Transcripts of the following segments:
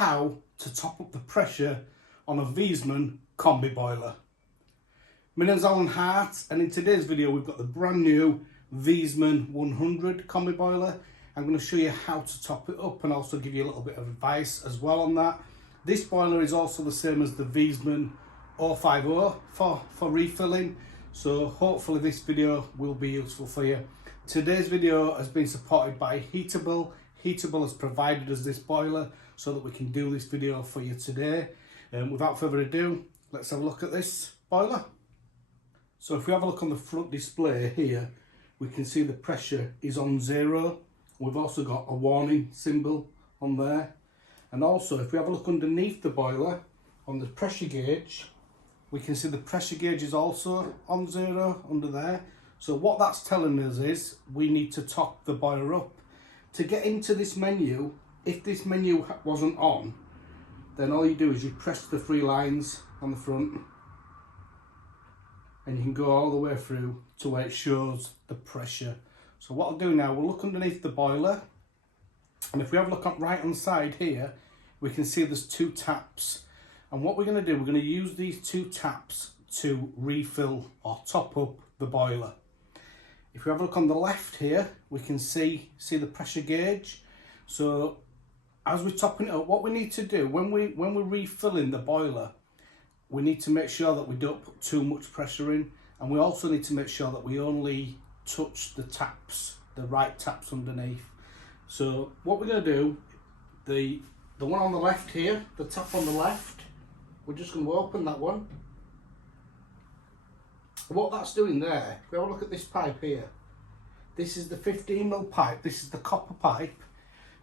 how to top up the pressure on a Viessmann Combi boiler. My name's Alan Hart, and in today's video we've got the brand new Viessmann 100 Combi boiler. I'm going to show you how to top it up and also give you a little bit of advice as well on that. This boiler is also the same as the Viessmann 050 for refilling, so hopefully this video will be useful for you. Today's video has been supported by Heatable. Heatable has provided us this boiler so that we can do this video for you today. Without further ado, let's have a look at this boiler. So if we have a look on the front display here, we can see the pressure is on 0. We've also got a warning symbol on there. And also if we have a look underneath the boiler on the pressure gauge, we can see the pressure gauge is also on 0 under there. So what that's telling us is we need to top the boiler up. To get into this menu, if this menu wasn't on, then all you do is you press the 3 lines on the front and you can go all the way through to where it shows the pressure. So what I'll do now, we'll look underneath the boiler, and if we have a look up right hand side here, we can see there's 2 taps. And what we're going to do, we're going to use these 2 taps to refill or top up the boiler. If we have a look on the left here, we can see the pressure gauge. So as we're topping it up, what we need to do when we're refilling the boiler, we need to make sure that we don't put too much pressure in, and we also need to make sure that we only touch the taps, the right taps underneath. So what we're going to do, the one on the left here, the tap on the left, we're just going to open that one. What that's doing there, if we have a look at this pipe here, this is the 15mm pipe, this is the copper pipe,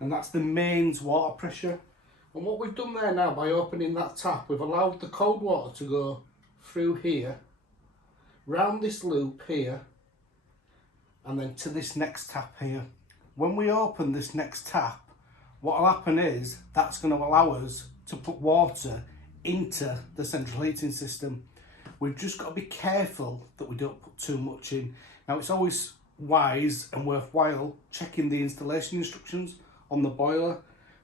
and that's the mains water pressure. And what we've done there now by opening that tap, we've allowed the cold water to go through here, round this loop here, and then to this next tap here. When we open this next tap, what will happen is that's going to allow us to put water into the central heating system. We've just got to be careful that we don't put too much in. Now it's always wise and worthwhile checking the installation instructions on the boiler,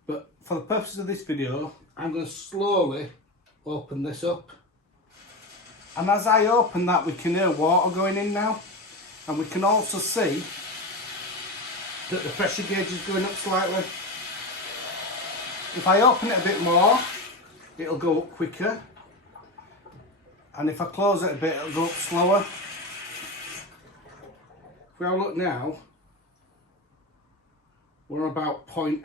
but for the purpose of this video, I'm going to slowly open this up. And as I open that, we can hear water going in now, and we can also see that the pressure gauge is going up slightly. If I open it a bit more, it'll go up quicker. And if I close it a bit, it'll go up slower. If we have a look now, we're about 0.8,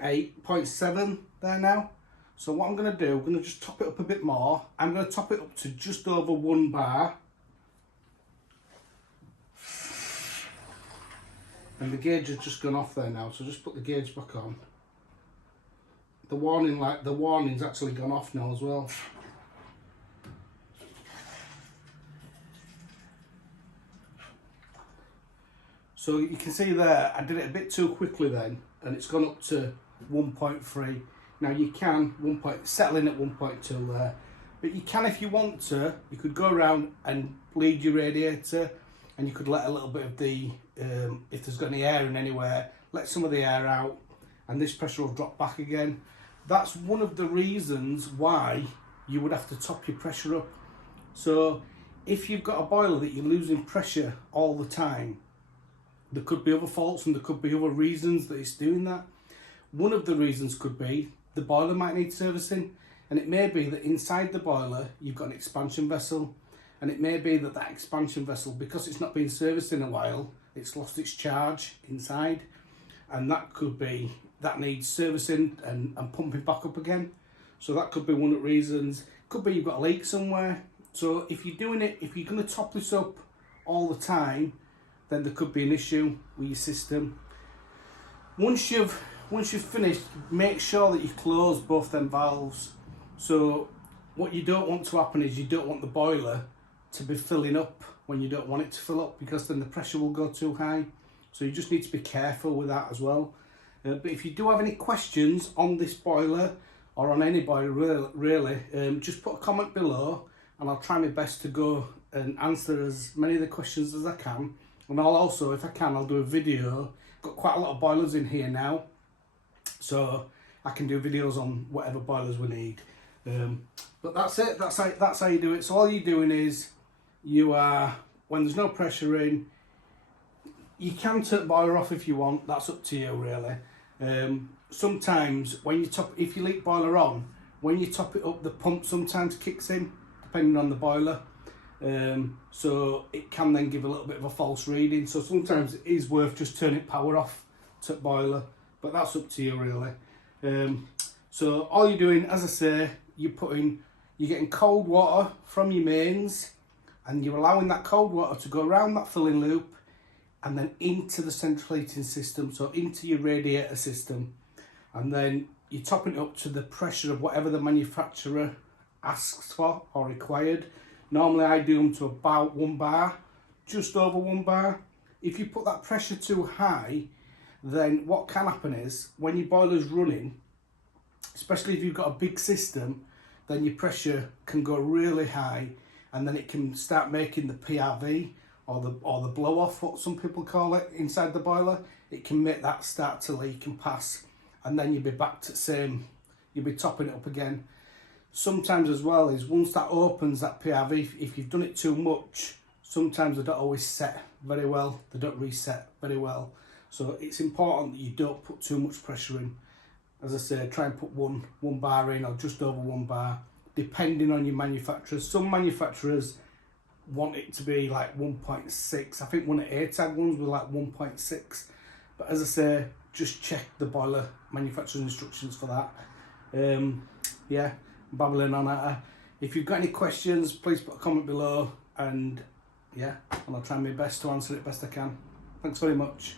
0.7 there now. So what I'm going to do, I'm going to just top it up a bit more. I'm going to top it up to just over 1 bar. And the gauge has just gone off there now, so just put the gauge back on. The warning's actually gone off now as well. So you can see there, I did it a bit too quickly then, and it's gone up to 1.3. Now you can settle in at 1.2 there, but you can, if you want to, you could go around and bleed your radiator, and you could let a little bit of the, if there's got any air in anywhere, let some of the air out, and this pressure will drop back again. That's one of the reasons why you would have to top your pressure up. So if you've got a boiler that you're losing pressure all the time, there could be other faults and there could be other reasons that it's doing that. One of the reasons could be the boiler might need servicing, and it may be that inside the boiler you've got an expansion vessel, and it may be that that expansion vessel, because it's not been serviced in a while, it's lost its charge inside, and that could be, that needs servicing and pumping back up again. So that could be one of the reasons. Could be you've got a leak somewhere. So if you're doing it, if you're going to top this up all the time, then there could be an issue with your system. Once you've finished, make sure that you close both them valves. So what you don't want to happen is you don't want the boiler to be filling up when you don't want it to fill up, because then the pressure will go too high. So you just need to be careful with that as well. But if you do have any questions on this boiler or on any boiler really, just put a comment below and I'll try my best to go and answer as many of the questions as I can. And I'll also, if I can, I'll do a video. Got quite a lot of boilers in here now, so I can do videos on whatever boilers we need. But that's it, that's how you do it. So all you're doing is, you are, when there's no pressure in, you can turn the boiler off if you want, that's up to you really. Sometimes when you if you leave boiler on, when you top it up, the pump sometimes kicks in, depending on the boiler. So it can then give a little bit of a false reading. So sometimes it is worth just turning power off to the boiler, but that's up to you really. So all you're doing, as I say, you're getting cold water from your mains, and you're allowing that cold water to go around that filling loop and then into the central heating system, so into your radiator system, and then you're topping it up to the pressure of whatever the manufacturer asks for or required. Normally I do them to about 1 bar, just over 1 bar. If you put that pressure too high, then what can happen is, when your boiler's running, especially if you've got a big system, then your pressure can go really high, and then it can start making the PRV, or the blow off, what some people call it, inside the boiler. It can make that start to leak and pass, and then you'll be back to the same, you'll be topping it up again. Sometimes as well is, once that opens, that PRV, if you've done it too much, sometimes they don't always set very well, they don't reset very well. So it's important that you don't put too much pressure in. As I say, try and put one bar in, or just over 1 bar, depending on your manufacturers. Some manufacturers want it to be like 1.6. I think one of the ATAG ones were like 1.6. But as I say, just check the boiler manufacturer's instructions for that. Yeah, babbling on at her. If you've got any questions, please put a comment below, and yeah, and I'll try my best to answer it best I can. Thanks very much.